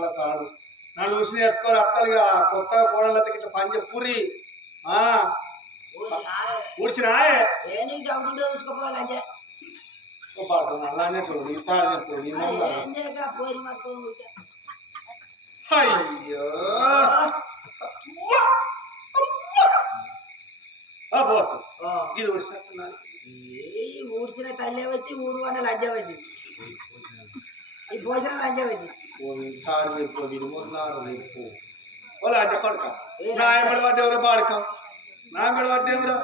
వాళ్ళ కాడు నన్ను చూసి నేర్చుకోరు అత్తలుగా కొత్తగా కోడళ్ళకి ఇట్లా పని చెప్పుర్రి ఊడ్చినాయే అలానే అయ్యో ఇది ఊడ్చినట్టున్నారు ఊడ్చిన తల్లి వచ్చి ఊడు అన్న లజ్జ వచ్చి ఈ భోజనం లజ్జ వచ్చి లజ్జ పడక నా ఎంబడి పడ్డెవరో పాడక నా ఎంబడి పడ్డెవరా